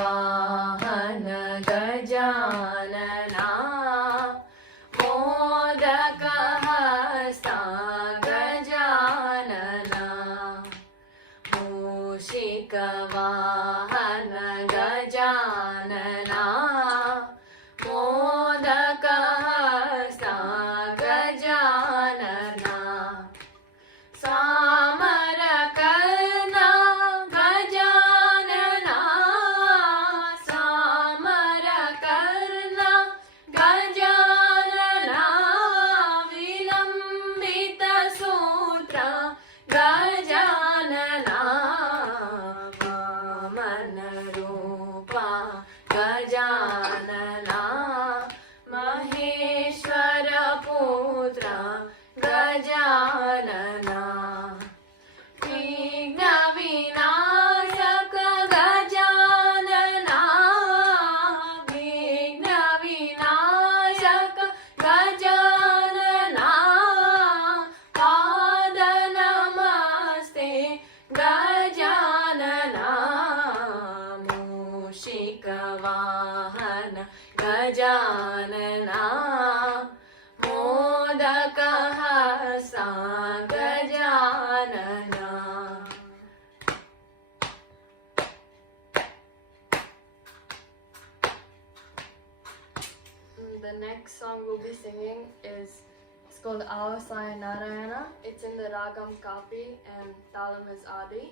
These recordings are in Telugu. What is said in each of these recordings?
मूषिकवाहन Gajanana मोदकहस्ता Gajanana मूषिकवाहन Gajanana मोदकहस्ता Gajanana सामरकर्णा Gajanana सामरकर्णा Gajanana विलम्बितसूत्र Gajanana वामनरूपा Gajanana महेश्वरपुत्र Gajanana विघ्नविनाशक Gajanana विघ्नविनाशक Gajanana पादनमस्ते Gajanana मूषिकवाहन Gajanana मोदकहस्ता Gajanana. The next song we'll be singing is it's called Avasaya Narayana. It's in the Ragam Kapi and Talam is Adi.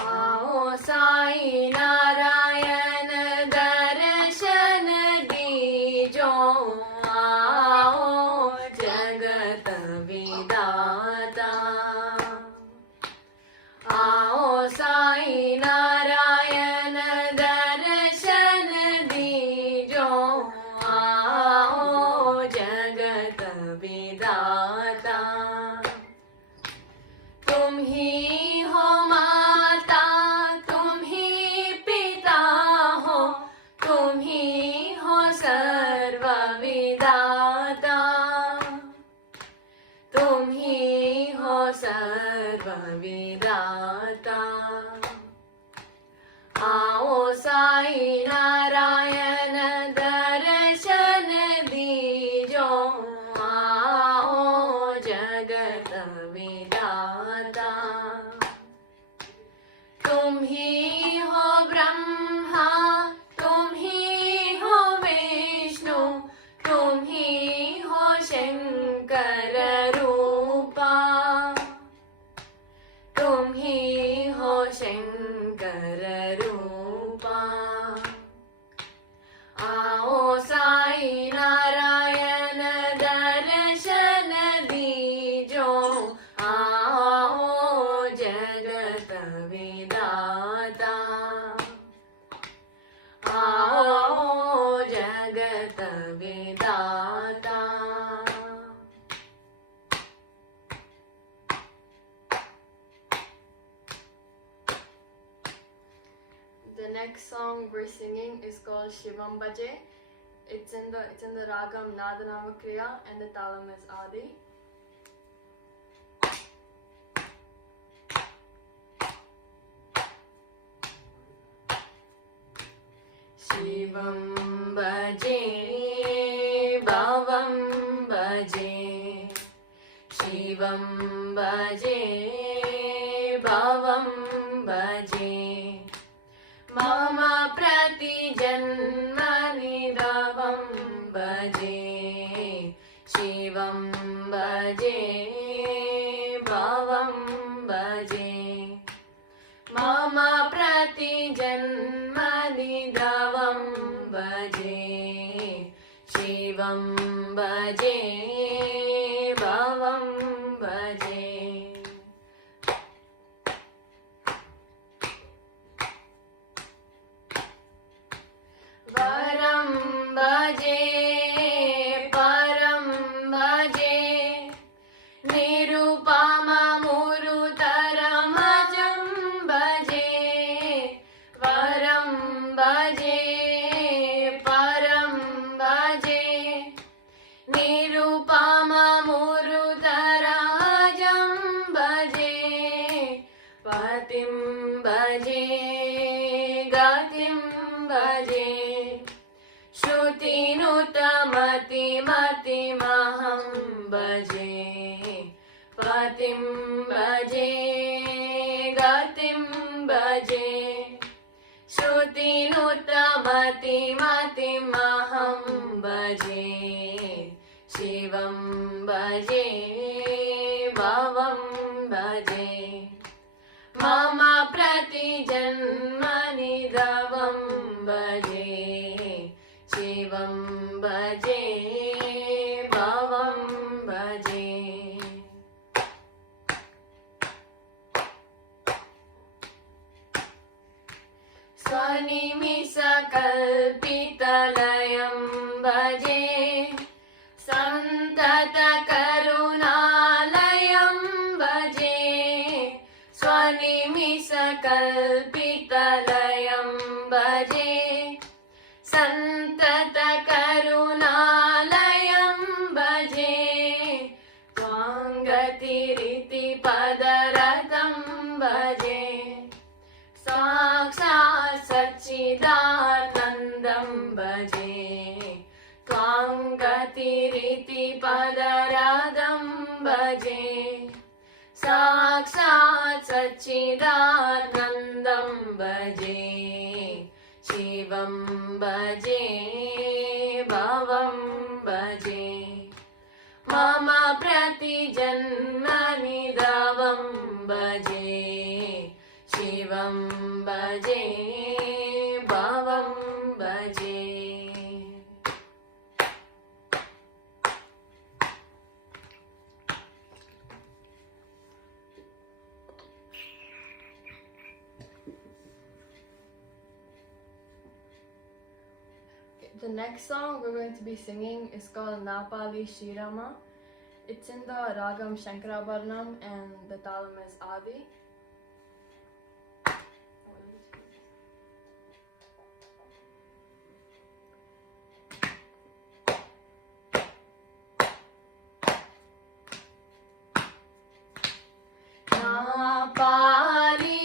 आओ साई नारायण दर्शन दीजो आओ जगत विदाता आओ साई नारायण दर्शन दीजो आओ जगत विदाता तुम ही हो माता तुम ही पिता हो तुम ही हो सर्व विदाता तुम ही हो सर्व विदाता आओ साई नारायण दर्शन दीजो आओ जगत विदाता तुम ही हो ब्रह्मा तुम ही हो विष्णु तुम ही हो शंकर रूपा तुम ही हो शंकर रूपा आओ साई नारायण दर्शन दीजो आओ जगत विदाता आओ जगत विदाता. The next song we're singing is called Shivam Bhaje. It's in the Ragam Nadanama Kriya and the Talam is Adi. Shivam Bhaje Bhavam Bhaje Shivam Bhaje Bhavam Bhaje Mama Prati Janmani Davam Bhaje Shivam Bhaje Bhavam Bhaje Mama Prati Janmani Davam Bhaje Shivam Bhaje Bhavam Bhaje. Varam Bhaje Param Bhaje Nirupama Murutaramajam Bhaje Varam Bhaje Param Bhaje गतिं भजे गतिं भजे श्रुतिनुतमतिमतिमहं भजे पतिं भजे गतिं भजे श्रुतिनुतमतिमतिमहं भजे शिवं भजे भवं भजे मम प्रतिजन्मनि दवं भजे शिवं भजे भवं भजे स्वनिमिषकल्पितलयं भजे सन्ततकरुणालयं भजे स्वनिमिषकल्पितलयं भजे सन्ततकरुणालयं भजे त्वाङ्गतिरितिपदरतं भजे साक्षात् सच्चिदानन्दं भजे त्वाङ्गतिरितिपदरतं भजे साक्षात् सच्चिदानन्दं भजे शिवं भजे भवं भजे मम प्रतिजन्मनि दवं भजे शिवं भजे भवं भजे The next song we're going to be singing is called Napali Shirama. It's in the Ragam Shankarabharanam and the talam is Adi. Napali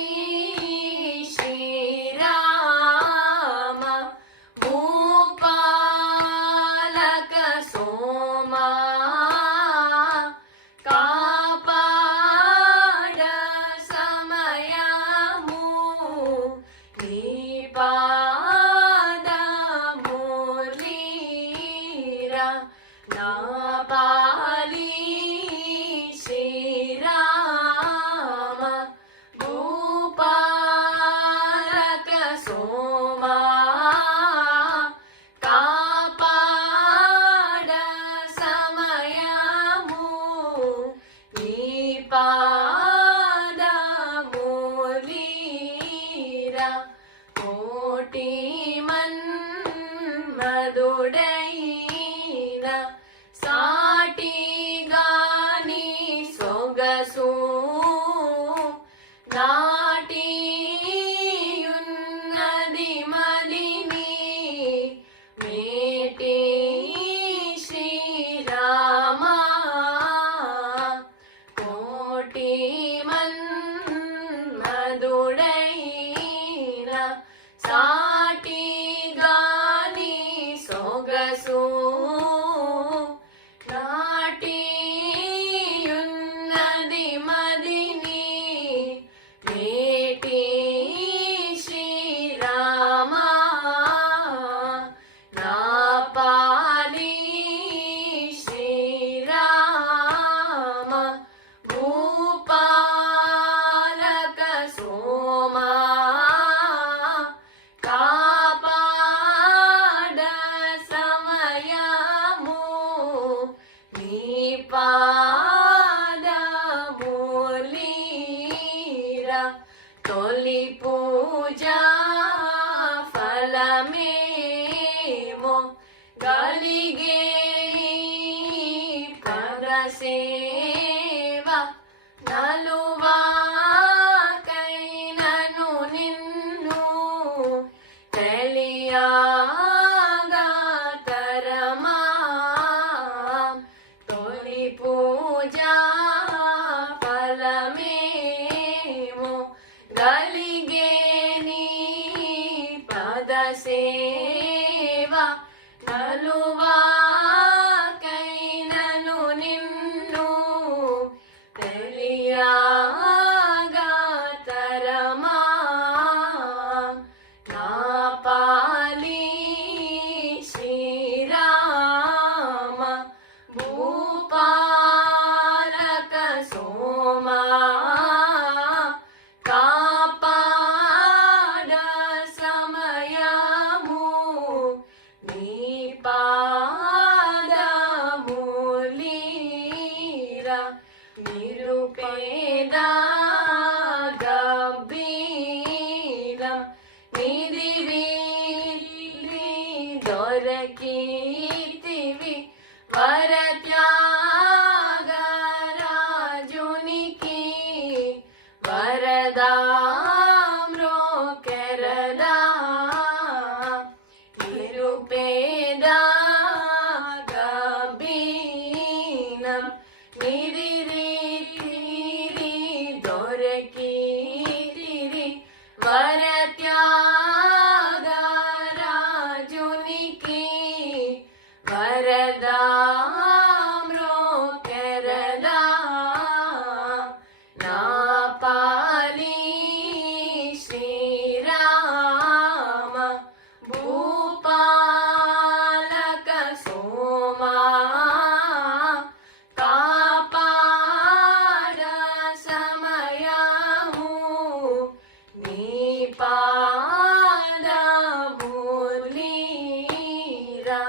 వరదామ్రో కెరదా నిరుపేదా గబీనం నిరిరి దొరకిరి వరత్యాగరాజునికి వరదామ్రో కెరదా నా పాలి శ్రీరామ భూపాలక సోమా కాపాడ సమయము నీ పాదములీరా.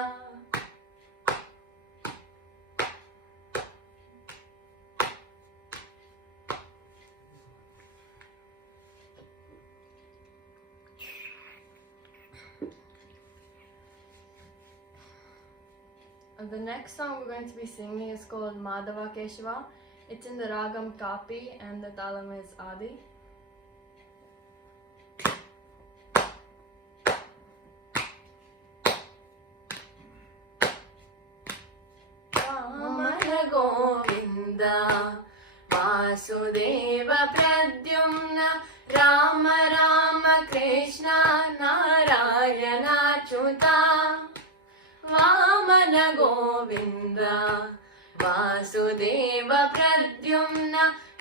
The next song we're going to be singing is called Madhava Keshava. It's in the Ragam Kapi and the Talam is Adi. Ramana Govinda Vasudeva Pradyumna Rama Rama Krishna Narayana Chuta Vamana Govinda Vasudeva Pradyumna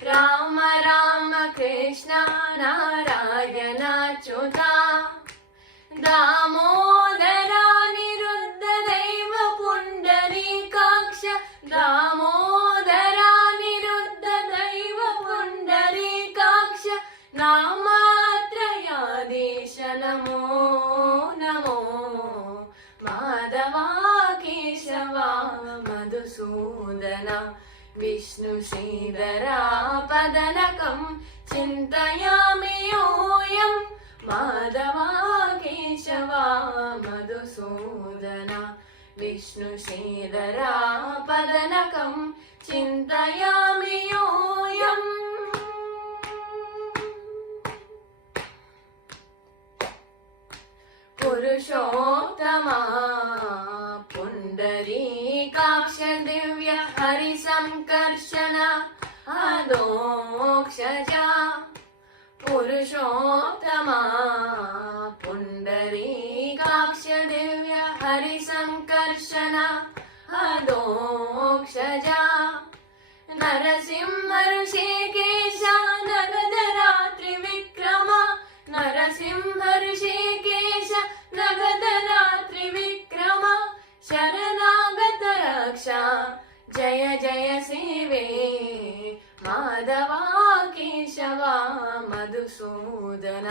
Rama Rama Krishna Narayana చ్యుత Damodara నిరుద్ధ దైవ పుండరీకాక్ష దామోదర నిరుద్ధ దైవ పుండరీకాక్ష నామత్రయాధీశ నమో నమో మాధవా కేశవా మధుసూదన విష్ణు శ్రీధరా పదనకం చింతయామి యోయం మాధవా కేశవా మధుసూదన విష్ణు శ్రీధరా పదనకం చింతయామి యోయం. పురుషోత్తమా పుండరీకాక్ష దివ్య హరి సంకర్షణ అదోక్షజా పురుషోత్తమా పుండరీకాక్ష దివ్య హరి సంకర్షణ అదోక్షజా నరసింహ ఋషికేశ నగధరా త్రివిక్రమ నరసింహ ఋషికేశ నగధరా త్రివిక్రమ శరణాగత రక్ష జయ జయ శివే మాధవా కేశవా మధుసూదన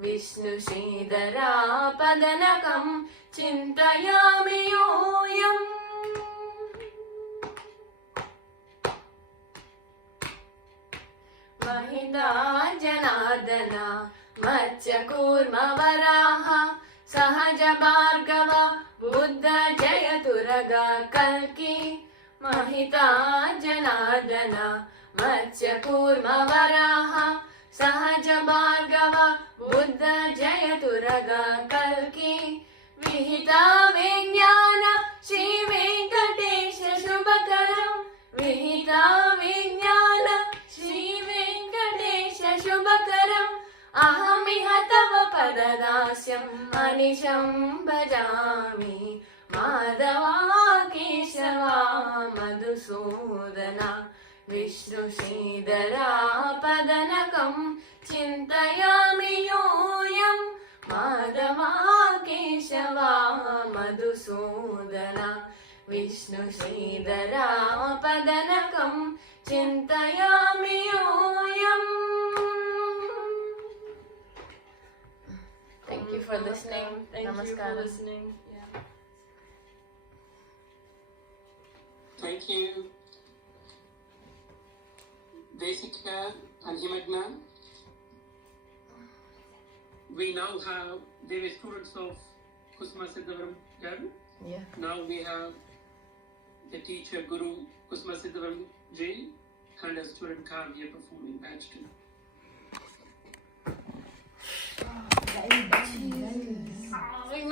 విష్ణు శ్రీధరా పదనకం చింతయామి యోయం. మహిదా జనార్దన మత్స్యకూర్మ వరాహ సహజ భార్గవ బుద్ధ జయతురగ కల్కి మహితా జనార్దన మత్స్యకూర్మ వరాహ సహజ భార్గవ బుద్ధ జయతురగ కల్కి విహితా విజ్ఞాన శ్రీ వెంకటేశ శుభకరం విహితా విజ్ఞాన శ్రీ వెంకటేశ శుభకరం అహమిహ తవ పదదాస్యం అనిశం భజామి Madhava Keshava Madhusudana Vishnu శ్రీధరా పదనకం చింతయామి యోయం Madhava Keshava Madhusudana Vishnu శ్రీధరా పదనకం చింతయామి యోయం. Thank you for listening. Thank Namaskaram. you for listening. Yeah. Thank you, Desika and Himagna. We now have, they were students of Kusma Siddhavaram Garu. Yeah. Now we have the teacher Guru Kusma Siddhavaram Ji and a student Kavya performing batch 2.